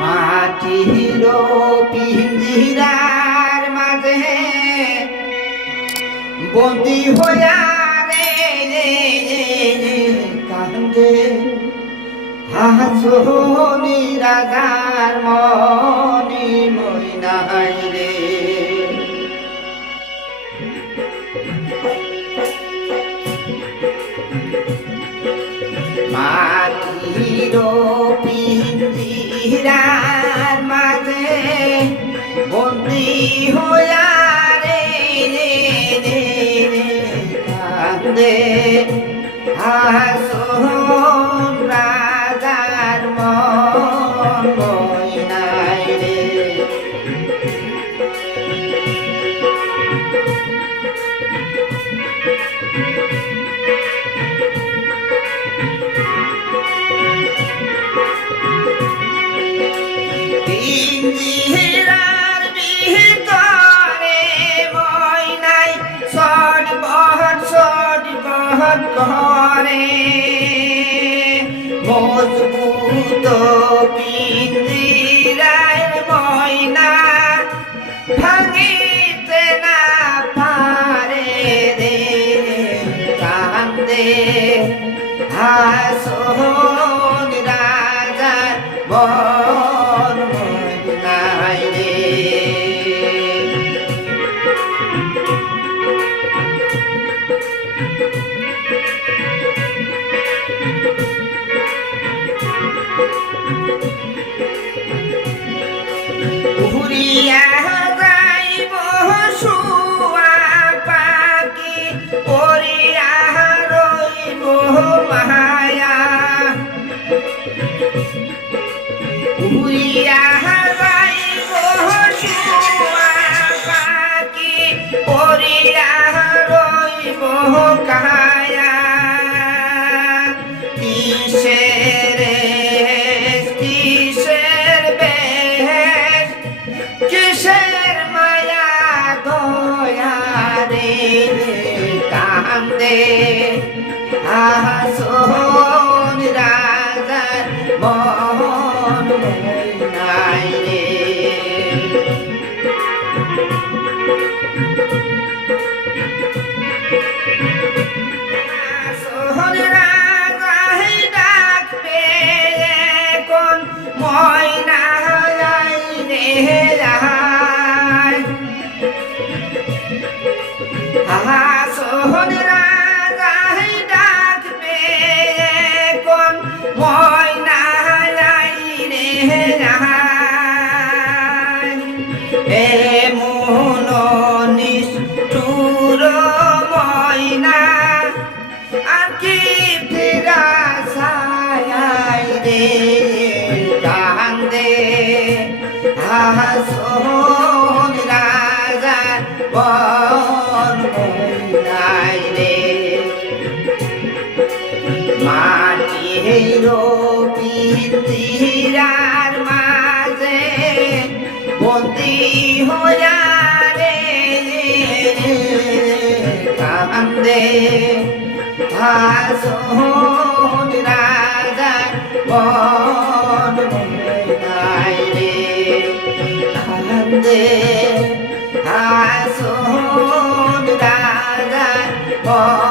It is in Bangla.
মাটির পিঞ্জিরার মাঝে বন্দি হইয়া রে কান্দে। হাসনি রাজার মনি মইনাই রে। মাটির পিঞ্জিরার মাঝে বন্দি হইয়া রে রে রে কান্দে। হাসন পিঞ্জিরার ভিতরে ময়নাই সট বহট সট বহট করে মজবুত পিঞ্জিরার ময়না ভাঙিতে না পারে রে, কান্দে হাসন রাজার বন ময়নাই রে উড়িয়া যাইব শুয়া পাখি ওরিয়া রইব মায়া। উড়িয়া রে কান্দে আসন রাজার মন নাই রে আসন রাজাই ডাকবে কোন আসন মইনাই রে। মাটির পিতিরার মাঝে বন্দি হইয়া রে। কান্দে হাসন রাজা 아.